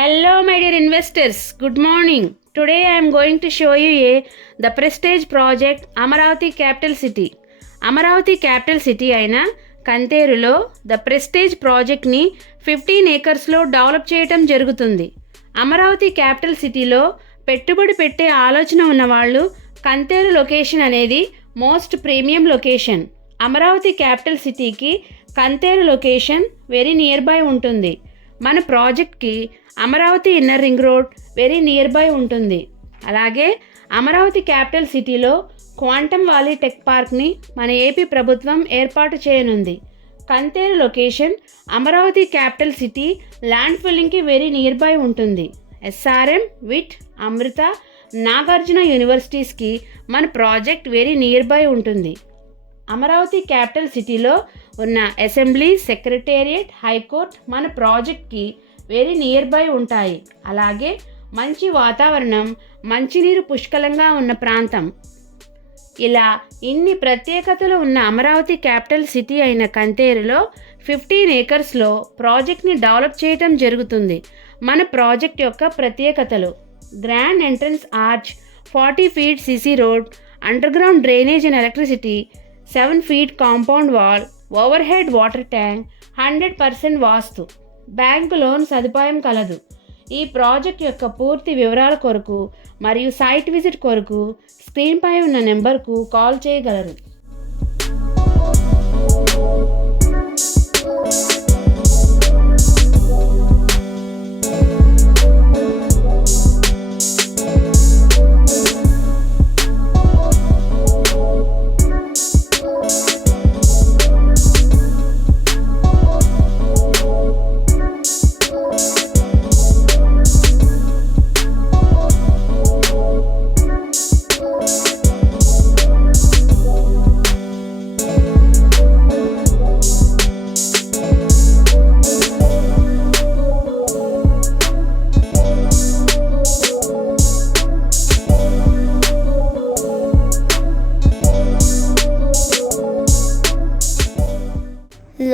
Hello my dear investors, good morning. Today I am going to show you the prestige project Amaravati Capital City. Amaravati capital city అయిన కంతేరులో the prestige ప్రాజెక్ట్ని 15 ఏకర్స్లో develop చేయటం జరుగుతుంది. Amaravati capital సిటీలో పెట్టుబడి పెట్టే ఆలోచన ఉన్నవాళ్ళు కంతేరు లొకేషన్ అనేది most premium location. Amaravati capital సిటీకి Kantheru location very near by ఉంటుంది. మన ప్రాజెక్ట్కి Amaravati inner ring road very near by ఉంటుంది. అలాగే అమరావతి క్యాపిటల్ సిటీలో క్వాంటమ్ వ్యాలీ టెక్ పార్క్ని మన ఏపీ ప్రభుత్వం ఏర్పాటు చేయనుంది. Kantheru location Amaravati capital city land ఫిల్లింగ్కి వెరీ నియర్ బై ఉంటుంది. ఎస్ఆర్ఎం, విట్, అమృత, నాగార్జున యూనివర్సిటీస్కి మన ప్రాజెక్ట్ వెరీ నియర్ బై ఉంటుంది. అమరావతి క్యాపిటల్ సిటీలో ఉన్న అసెంబ్లీ, సెక్రటేరియట్, హైకోర్ట్ మన ప్రాజెక్ట్కి వెరీ నియర్ బై ఉంటాయి. అలాగే మంచి వాతావరణం, మంచినీరు పుష్కలంగా ఉన్న ప్రాంతం. ఇలా ఇన్ని ప్రత్యేకతలు ఉన్న అమరావతి క్యాపిటల్ సిటీ అయిన కంతేరులో 15 ఏకర్స్లో ప్రాజెక్ట్ని డెవలప్ చేయటం జరుగుతుంది. మన ప్రాజెక్ట్ యొక్క ప్రత్యేకతలు: grand entrance arch, 40 feet CC road, underground drainage and electricity, 7 feet compound wall, over head water tank, 100% vastu, bank loan సదుపాయం కలదు. ఈ ప్రాజెక్ట్ యొక్క పూర్తి వివరాల కొరకు మరియు సైట్ విజిట్ కొరకు స్క్రీన్పై ఉన్న నెంబర్కు కాల్ చేయగలరు.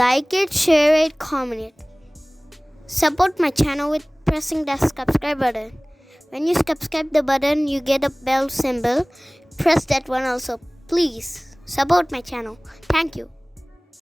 Like it, share it, comment it. Support my channel with pressing the subscribe button. When you subscribe the button, you get a bell symbol. Press that one also. Please support my channel. Thank you.